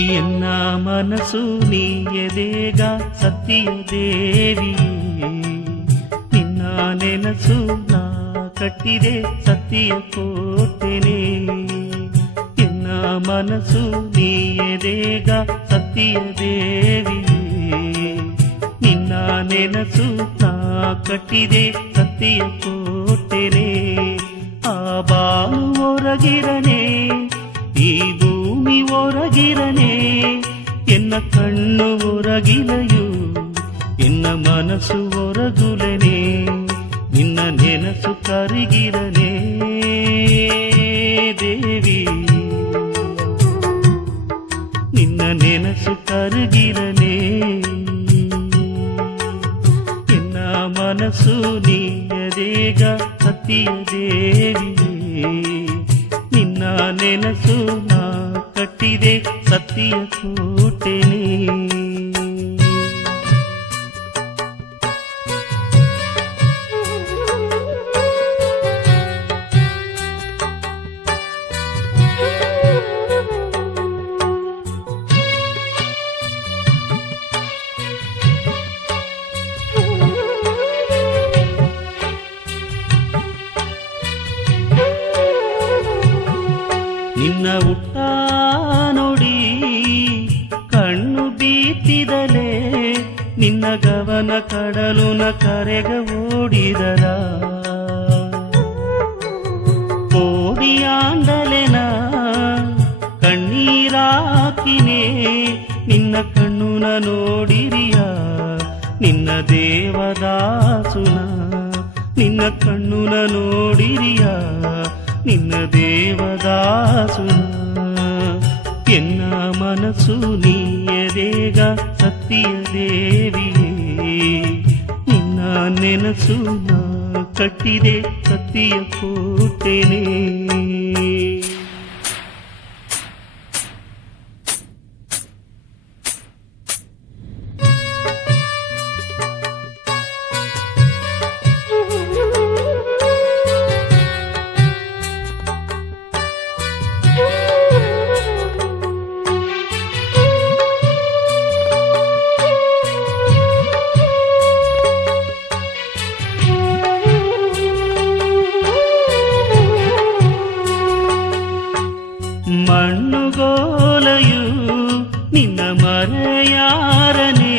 ಎನ್ನ ಮನಸ್ಸು ನೀ ಎದೆಗ ಸತ್ಯ ದೇವಿಯೇ, ನಿನ್ನ ನೆನಸು ನಾ ಕಟ್ಟಿದೆ ಸತ್ಯ ಕೋಟೆನೆ. ಎನ್ನ ಮನಸ್ಸು ನೀ ಎದೆಗ ಸತ್ಯ ದೇವಿಯೇ, ನಿನ್ನ ನೆನಸು ನಾ ಕಟ್ಟಿದೆ ಸತ್ಯ ಕೋಟೆನೆ. ಆ ಬಾನು ಹೊರಗಿರನೆ, ಈ ಭೂಮಿ ಹೊರಗಿರನೆ, ಎನ್ನ ಕಣ್ಣು ಹೊರಗಿಲೆಯು, ಎನ್ನ ಮನಸ್ಸು ಹೊರಗುಲನೆ, ನಿನ್ನ ನೆನಸು ಕರಗಿರನೆ ದೇವಿ, ನಿನ್ನ ನೆನಸು ಕರಗಿರನೆ. ಎನ್ನ ಮನಸ್ಸು ನೀಯದೇಗ ಸತ್ಯ ದೇವಿಯೇ, ನಿನ್ನ ನೆನಸು ನಾ ಕಟ್ಟಿದೆ ಸತ್ಯ ಕೋಟೆನೆ. ನಿನ್ನ ಊಟ ನೋಡಿ ಕಣ್ಣು ಬೀತಿದಲೇ, ನಿನ್ನ ಗವನ ಕಡಲುನ ಕರೆಗ ಓಡಿದರ. ಕೋಡಿಯಾಂಡಲೆನ ಕಣ್ಣೀರಾಕಿನೇ, ನಿನ್ನ ಕಣ್ಣುನ ನೋಡಿರಿಯ, ನಿನ್ನ ದೇವದಾಸುನ, ನಿನ್ನ ಕಣ್ಣುನ ನೋಡಿರಿಯ, ನಿನ್ನ ದೇವದಾಸುನ. ಎನ್ನ ಮನಸ್ಸು ನೀಯದೇಗ ಸತ್ಯ ದೇವಿಯೇ, ನಿನ್ನ ನೆನಸು ನಾ ಕಟ್ಟಿದೆ ಸತ್ಯ ಕೋಟೆನೆ. ಮಣ್ಣುಗೋಲಯು ನಿನ್ನ ಮರೆಯಾರನೆ,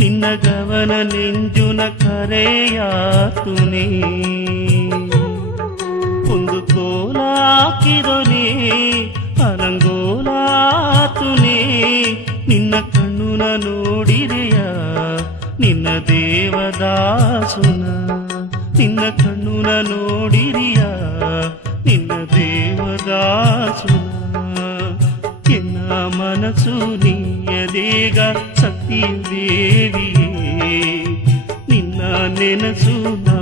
ನಿನ್ನ ಗವನ ನೆಂಜುನ ಕರೆಯಾತುನೆ. ಒಂದು ಕೋಲ ಹಾಕಿದೊನೆ ಅಲಂಗೋಲಾತುನೆ, ನಿನ್ನ ಕಣ್ಣುನ ನೋಡಿರೆಯ, ನಿನ್ನ ದೇವದಾಸುನ, ನಿನ್ನ ಕಣ್ಣುನ ನೋಡಿರಿಯ, ನಿನ್ನ ದೇವದಾಸುನ. ಎನ್ನ ಮನಸ್ಸು ನೀಯದೇಗ ಸತ್ಯ ದೇವಿಯೇ, ನಿನ್ನ ನೆನಸು ನಾ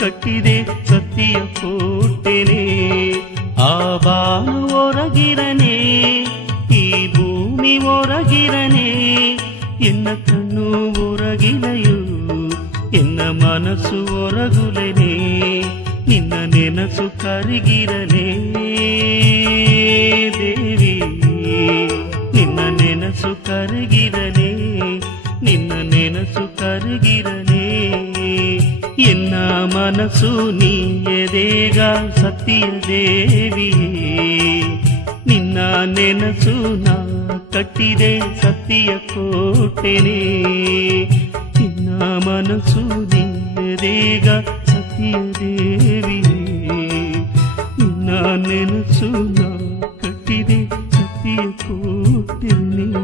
ಕಟ್ಟಿದೆ ಸತ್ಯ ಕೋಟೆನೆ. ಆ ಬಾನು ಹೊರಗಿರನೆ, ಈ ಭೂಮಿ ಹೊರಗಿರನೆ, ಎನ್ನ ಕಣ್ಣು ಹೊರಗಿಲೆಯು, ಎನ್ನ ಮನಸ್ಸು ಹೊರಗುಲೆನೆ, ನಿನ್ನ ನೆನಸು ಕರಗಿರನೆ ದೇವಿ, ನಿನ್ನ ನೆನಸು ಕರಗಿರನೆ, ನಿನ್ನ ನೆನಸು ಕರಗಿರನೆ. ಎನ್ನ ಮನಸ್ಸು ನೀಯದೇಗ ಸತ್ಯ ದೇವಿಯೇ, ನಿನ್ನ ನೆನಸು ನಾ ಕಟ್ಟಿದೆ ಸತ್ಯ ಕೋಟೆನೆ. ನಿನ್ನ ಮನಸ್ಸು ನೀಯದೇಗ ಸತ್ಯ ದೇವಿಯೇ, ನಿನ್ನ ನೆನಸು ನಾ ಕಟ್ಟಿದೆ ಸತ್ಯ ಕೋಟೆನೆ.